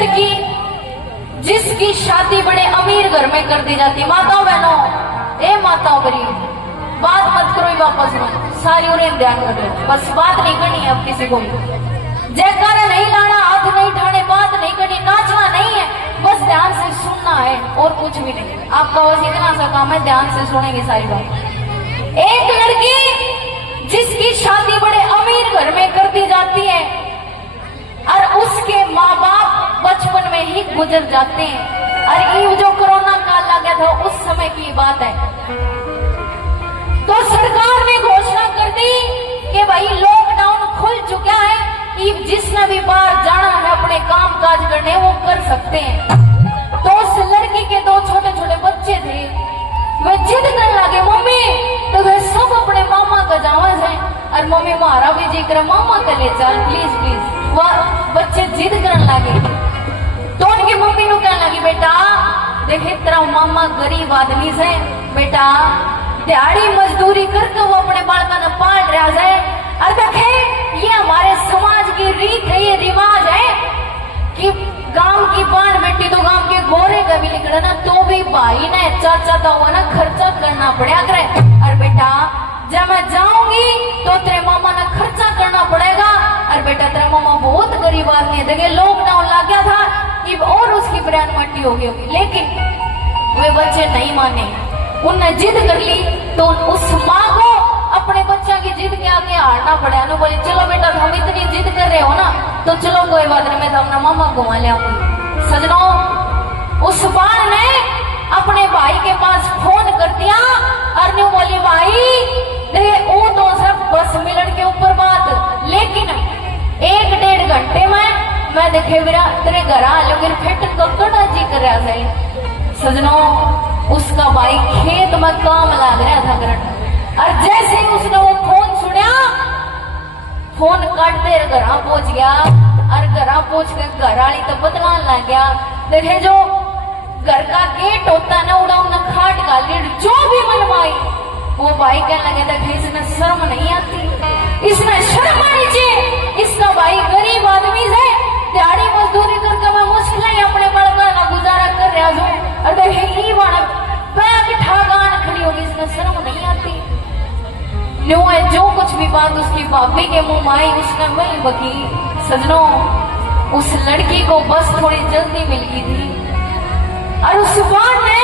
लड़की जिसकी शादी बड़े अमीर घर में कर दी जाती, माताओं बहनों, ए माताओं गरीब, बात मत करो वापस में, सारी उन्हें ध्यान कर रहे, बस बात नहीं करनी है अब किसी को भी, जयकारा नहीं लाना, हाथ नहीं उठाने, बात नहीं करनी, नाचना नहीं है, बस ध्यान से सुनना है और कुछ भी नहीं। आपका बस इतना सा काम है, ध्यान से सुनेंगे सारी बात। एक लड़की जिसकी शादी बड़े अमीर घर में कर दी जाती है और उसके माँ बाप बचपन में ही गुजर जाते हैं, और ये जो कोरोना काल लग गया था उस समय की बात है, तो सरकार ने घोषणा कर दी कि भाई लॉकडाउन खुल चुका है, जिसने भी बाहर जाना है अपने काम काज करने वो कर सकते हैं। तो उस लड़की के दो छोटे छोटे बच्चे थे, वे जिद करने लगे मम्मी, तो वे सब अपने मामा का जावज है और मम्मी मारा भी जी कर मामा का ले चल प्लीज प्लीज, वह बच्चे जिद करने लगे। तो उनकी मम्मी को कहने लगी बेटा देखे तेरा मामा गरीब आदमी से, बेटा दिहाड़ी मजदूरी करके वो अपने बालका ने पाल रहा है, और देखे ये हमारे समाज की रीत है, ये रिवाज है कि गांव की पान बेटी तो गांव के गोरे का भी निकले ना तो भी भाई ने चाचा तो हुआ ना खर्चा करना पड़ेगा करे, और बेटा जब मैं जाऊंगी तो तेरे मामा ने खर्चा करना पड़ेगा, और बेटा तेरा मामा बहुत गरीब आदमी है, देखिए लॉकडाउन लग गया था और उसकी ब्रांड मट्टी हो गई होगी, लेकिन वे बच्चे नहीं माने, उनने जिद कर ली। तो उस माँ को अपने बच्चा की जिद के आगे हारना पड़ा, नु बोले चलो बेटा हम इतनी जिद कर रहे हो ना तो चलो कोई बात नहीं, मैं तो अपना मामा घुमा ले आऊंगी। सजनों उस बार ने अपने भाई के पास फोन कर दिया और न्यू बोली भाई देखे वो तो सब बस मिलन के ऊपर बात, लेकिन 1-1.5 घंटे में मैं देखे मेरा तेरे घर आ लो फिर ककड़ा जी कर रहा था। सजनों उसका भाई खेत में काम लग रहा था करन, और जैसे ही उसने वो फोन सुना, फोन काटते घर पहुंच गया, और घर पहुंच कर घर वाली तो बदलान लग गया। देखे जो घर का गेट होता है ना उड़ा उन्हें खाट का लीड जो भी मनवाई, वो भाई कहने लगे देखे इसने शर्म नहीं आती, इसने शर्म आनी चाहिए, इसका भाई गरीब आदमी है, दिहाड़ी मजदूरी करके मैं मुश्किल ही अपने बड़का का गुजारा कर रहा हूँ, और देखे ही वाला बैग ठागान खड़ी होगी, इसमें शर्म नहीं आती। न्यू है जो कुछ भी बात उसकी भाभी के मुंह में आई उसने वही बकी। सजनों उस लड़की को बस थोड़ी जल्दी मिल गई थी, और उस बार ने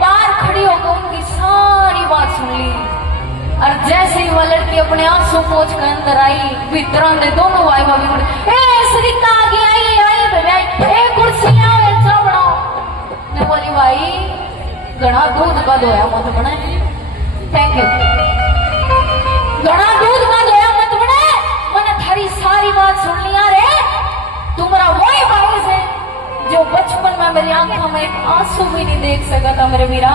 बाहर खड़ी होकर उनकी सारी बात सुन ली, और जैसे ही वह लड़की अपने आंसू पोंछ कर अंदर आई, भीतर अंदर दोनों भाई भाभी बोले सरिता आगे आई कुर्सी आओ चाह बनाओ। ने बोली भाई घना दूध का दोया मत बने, थैंक यू, घना दूध का दोया मत बने, मैंने थारी सारी बात सुन लिया रे, तुम्हारा वही भाई से जो बचपन में मेरी आंखों में एक आंसू भी नहीं देख सका था मेरे वीरा,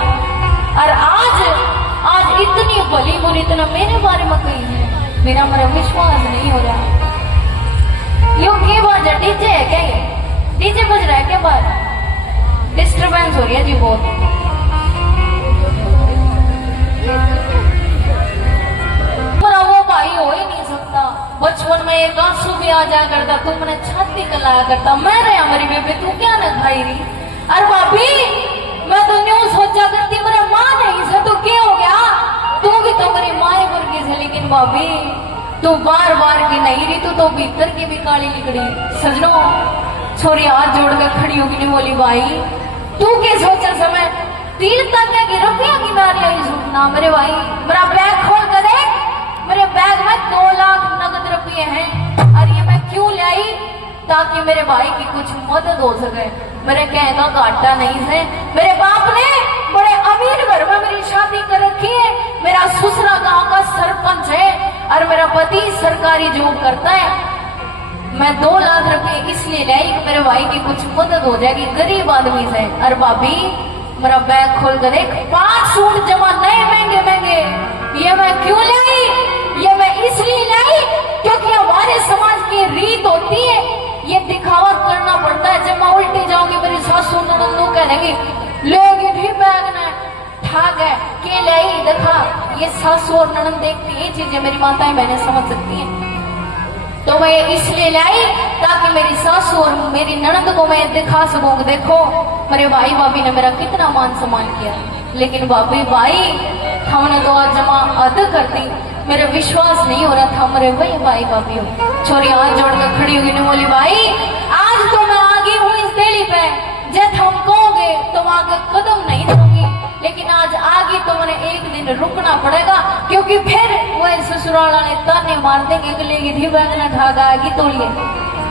और आज इतनी भली बुरी इतना मेरे बारे में कही है, मेरा विश्वास नहीं हो रहा। यो के बात है डीजे है क्या, ये डीजे बज रहा है क्या, बात डिस्टरबेंस हो रही है जी बहुत। वो भाई हो ही नहीं सकता, बचपन में एक आंसू भी आ जाया करता, तुमने छाती कलाया करता, मैं रहा मेरी बेबे तू क्या न खाई रही, अरे भाभी मैं तो न्यू सोचा करती मेरे माँ नहीं से तो क्या हो गया, तू भी तो मेरी माँ वर्गी से, लेकिन भाभी तू बार बार की नहीं रही, तू तो भीतर की भी काली निकली। सजनों छोरी हाथ जोड़ कर खड़ी होगी नहीं बोली भाई तू क्या सोचा समय तीर तक क्या रुपया की नारी आई झूठना, मेरे भाई मेरा बैग खोल कर देख, मेरे बैग में 2 लाख नगद रुपये हैं, और ये मैं क्यों ले आई ताकि मेरे भाई की कुछ मदद हो सके, मेरे कहने का घाटा नहीं है, मेरे बाप ने बड़े अमीर घर में मेरी शादी कर रखी है, मेरा ससुरा गांव का सरपंच है और मेरा पति सरकारी जॉब करता है, मैं 2 लाख रुपए इसलिए लाई कि मेरे भाई की कुछ मदद हो जाएगी, गरीब आदमी से। और भाभी मेरा बैग खोल कर देख 5 सूट जमा नए महंगे महंगे, ये मैं क्यों लाई, ये मैं इसलिए लाई क्योंकि हमारे समाज की रीत होती है, ये दिखावा करना पड़ता है, जब मैं उल्टी जाऊंगी मेरी सासू ननदू कहेंगी लोग भी बैग ने ठाक है के लाई, देखा ये सासू और ननद देखती है चीजें मेरी माताएं बहनें समझ सकती हैं, तो मैं इसलिए लाई ताकि मेरी सासू और मेरी ननद को मैं दिखा सकूंगी, देखो मेरे भाई भाभी ने मेरा कितना मान सम्मान किया। लेकिन भाई हमने तो आज जमा अद कर दी, मेरा विश्वास नहीं हो रहा था मेरे वही भाई भाभी हो। छोरी हाथ जोड़कर खड़ी हुई ने बोली, भाई आज तो मैं आगे हूँ इस देली पे, जब हम कहोगे तो वहां के कदम नहीं दूंगी, लेकिन आज आगे तो मैंने एक दिन रुकना पड़ेगा, क्योंकि फिर वो ससुराल वाले ताने मार देंगे कि लेगी थी बैंगना ठाक आएगी तो लिए।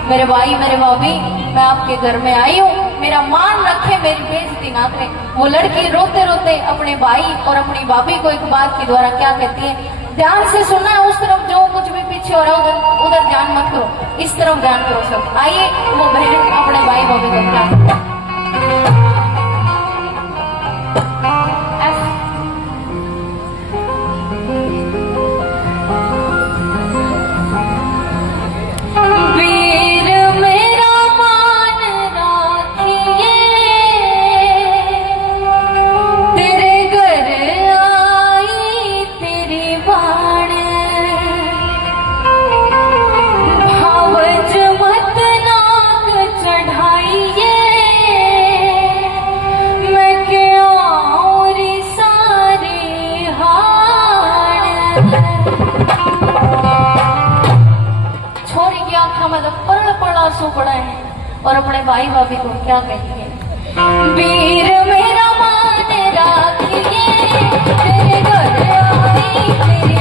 मेरे भाई मेरे भाभी, मैं आपके घर में आई हूँ, मेरा मान रखे, मेरी बेइज्जती ना करे। वो लड़की रोते रोते अपने भाई और अपनी भाभी को एक बात के द्वारा क्या कहती है, ध्यान से सुनना है, उस तरफ जो कुछ भी पीछे हो रहा है उधर ध्यान मत करो, इस तरफ ध्यान करो सब। आइए वो बहन अपने भाई भाभी को क्या पड़ा है। और अपने भाई भाभी को क्या कहती है, वीर मेरा मान राखिए, तेरे घर आई तेरी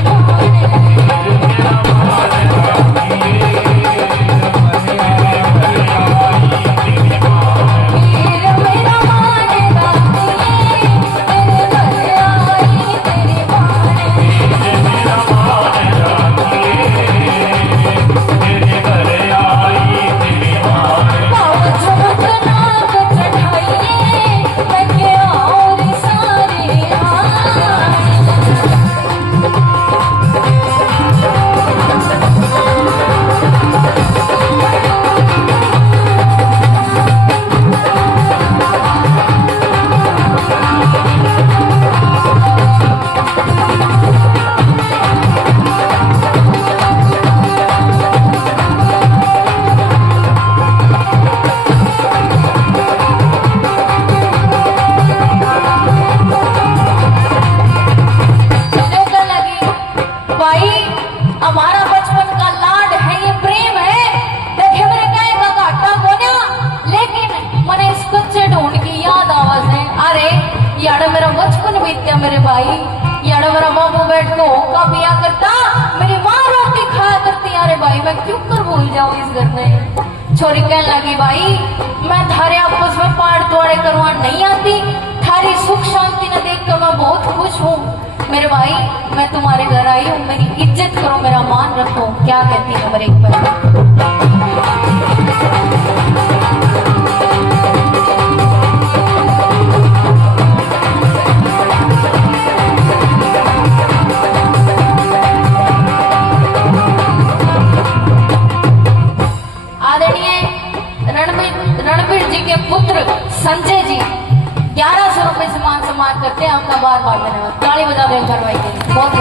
मेरे भाई, यार मेरा बाबू बैठ के होका पिया करता, मेरी माँ रोटी खाया करती। अरे भाई मैं क्यों कर भूल जाऊं इस घर में। छोरी कहने लगी, भाई मैं थारे आपस में पाड़ तोड़े करवा नहीं आती, थारी सुख शांति न देख कर मैं बहुत खुश हूँ। मेरे भाई मैं तुम्हारे घर आई हूँ, मेरी इज्जत करो, मेरा मान रखो। क्या कहती है मेरे एक बार संजय जी 1100 रुपए से मान सम्मान करते हैं। आपका बार बार धन्यवाद, ताली बजा दें कार्रवाई के लिए, बहुत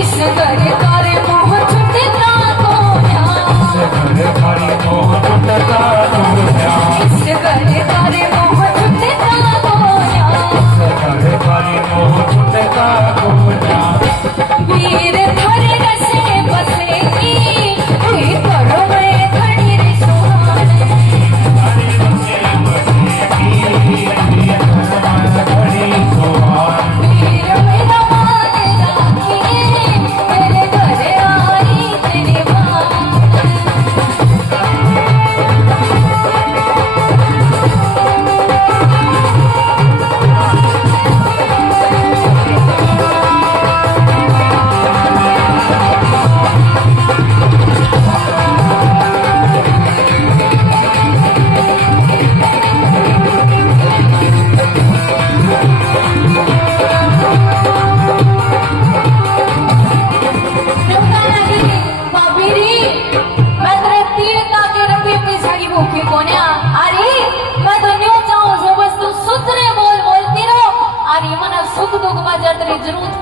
इस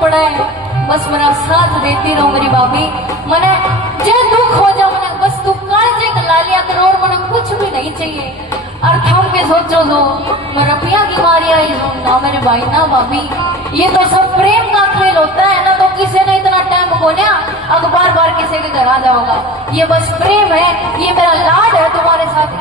पड़ा है, बस मेरा साथ देती रहो मेरी भाभी। मने जे दुख हो जा मने बस तू काळजी ला लिया करो और मने कुछ भी नहीं चाहिए। और थम के सोचो जो मैं रुपया की मारी आई हूँ ना मेरे भाई ना भाभी, ये तो सब प्रेम का खेल होता है ना। तो किसी ने इतना टाइम खोलिया अब बार बार किसी के घर आ जाओगा, ये बस प्रेम है, ये मेरा लाड है तुम्हारे साथ।